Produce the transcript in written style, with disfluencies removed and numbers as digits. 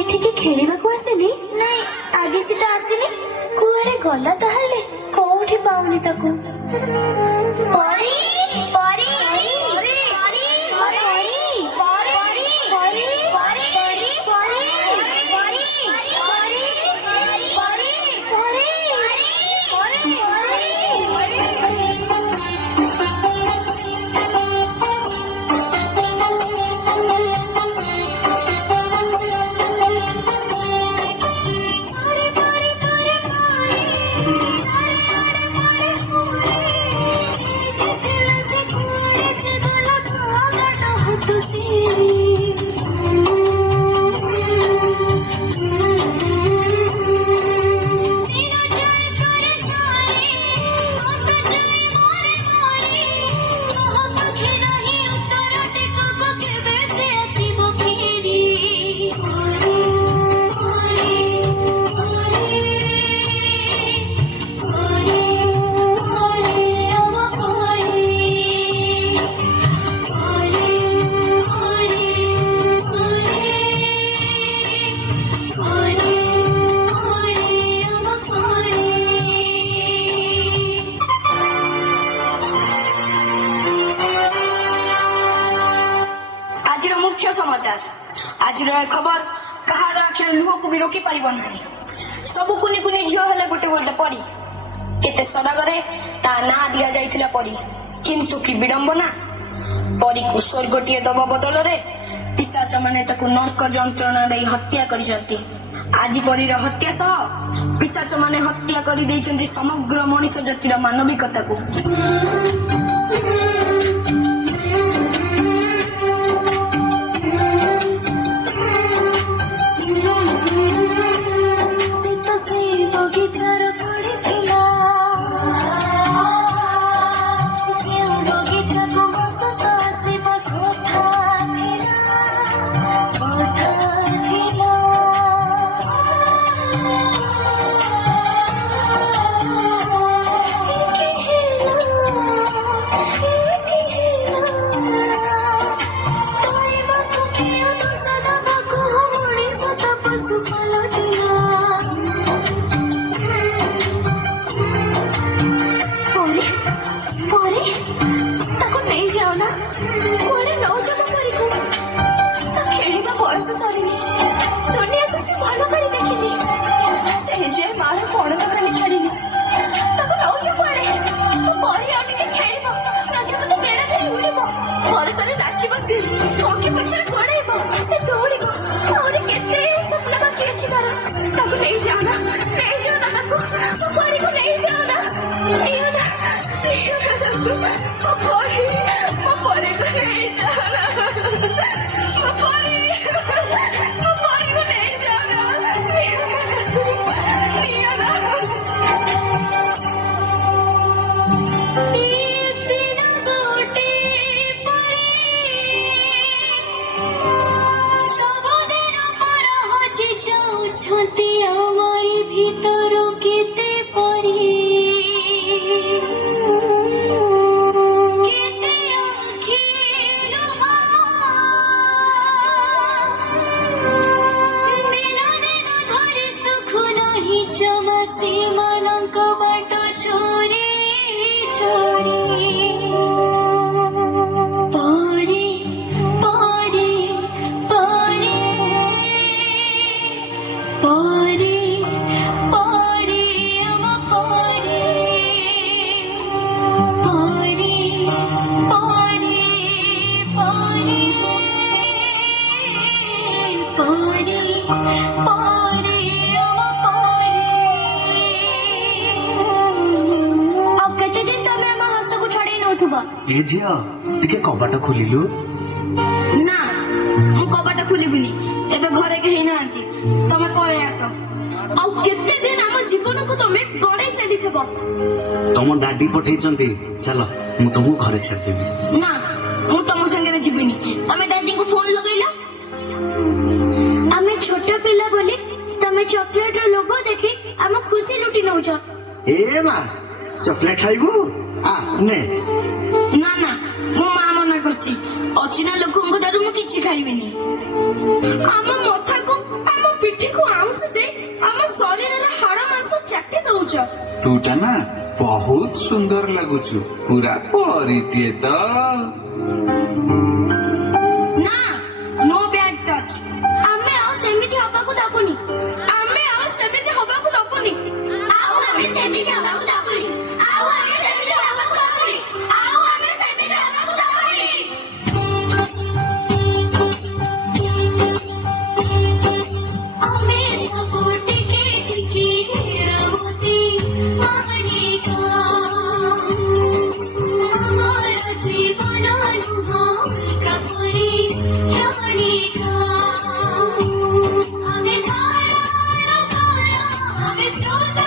ଏଠିକି ଖେଳିବାକୁ ଆସିନି? ନାଇଁ, ଆଜି ସେ ତ ଆସିନି। କୁଆଡେ ଗଲା ତାହେଲେ? କୋଉଠି ପାଉନି ତାକୁ। ପରୀ, ପରୀ, ପରୀ, ପରୀ, ପରୀ, ପରୀ, ପରୀ, ପରୀ, ପରୀ, ପରୀ, ପରୀ, समाचार आज खबर कहार आखिर लुह को भी रोकी पार सबु कुनि कुनि झील हेले गोटे गोटे परी केते सदागरे ता ना दिया जाइथिला परी किंतु कि विडंबना परी को स्वर्गटीय दबा बदल रे पिशाच माने ताकू नरक जंत्रणा दे हत्या करिसंती। आज परीर हत्या सह पिशाच माने हत्या करि दैछंती समग्र मनुष्य जातिर मानविकता को। जमा सीमानांक बाट छोरी छोरी पारे पारे पारे पारे पारे अम पारे पारे पारे पारे पारे पारे अम पारे ଆଉ କେତେ ଦିନ ତମେ ଆମ ହସକୁ ଛଡେଇ ନଉଥିବ? ଏ ଝିଅ ଟିକେ କବାଟ ଖୋଲିଲୁ। ନା ମୁଁ କବାଟ ଖୋଲିବିନି, ଏବେ ଘରେ କେହି ନାହାନ୍ତି, ତମେ ପଳେଇ ଆସ। ଆଉ କେତେ ଦିନ ଆମ ଜୀବନକୁ ତମେ ଗଡେଇ ଚାଲିଥିବ? ତମ ଡାଡି ପଠେଇଛନ୍ତି, ଚାଲ ମୁଁ ତମକୁ ଘରେ ଛାଡିଦେବି। ନା ମୁଁ ତମ ସାଙ୍ଗରେ ଯିବିନି, ତମେ ଡାଡିଙ୍କୁ ଫୋନ ଲଗେଇଲ। ଆମେ ଛୋଟ ପିଲା ବୋଲି ତମେ ଚକୋଲେଟର ଲୋଭ ଦେଖି ଆମ ଖୁସି ଲୁଟି ନଉଛ। ଏ ମା ଚକଲେଟ ଖାଇବୁ? ନେ ନା ନା ମୋ ମା ମନା କରୁଛି, ଅଚିହ୍ନା ଲୋକଙ୍କ ଠାରୁ ମୁଁ କିଛି ଖାଇବିନି। ଆମ ମଥାକୁ ଆମ ପିଠିକୁ ଆଉଁସି ଦେଇ ଆମ ଶରୀରର ହାଡ ମାଂସ ଚାଟି ଦଉଛ। ତୁଟା ନା ବହୁତ ସୁନ୍ଦର ଲାଗୁଛୁ, ପୁରା ପରିଟିଏ ତ। ନା ନୋ ବ୍ୟାଡ୍ ଟଚ୍। ଆମେ ଆଉ ସେମିତି ହବାକୁ ଦବୁନି। ଆମେ ଆଉ ସେମିତି ହବାକୁ ଦବୁନି। ଆଉ ଆମେ ସେମିତି ହବାକୁ ଦବୁନି। ଆଉ ଆମେ ସେମିତି ହବାକୁ ଦବୁନି। ଆଉ ଆମେ ସେମିତି ହବାକୁ ଦବୁନି। ଆମେ ସବୁ ଟିକେ ଟିକେ ରହୁତି ମାଣିକା ଆମର ଜୀବନ ନୁହଁ କାପରି ରାଣିକା ଆମେ ଧାରା ଆମେ ସ୍ରୋତ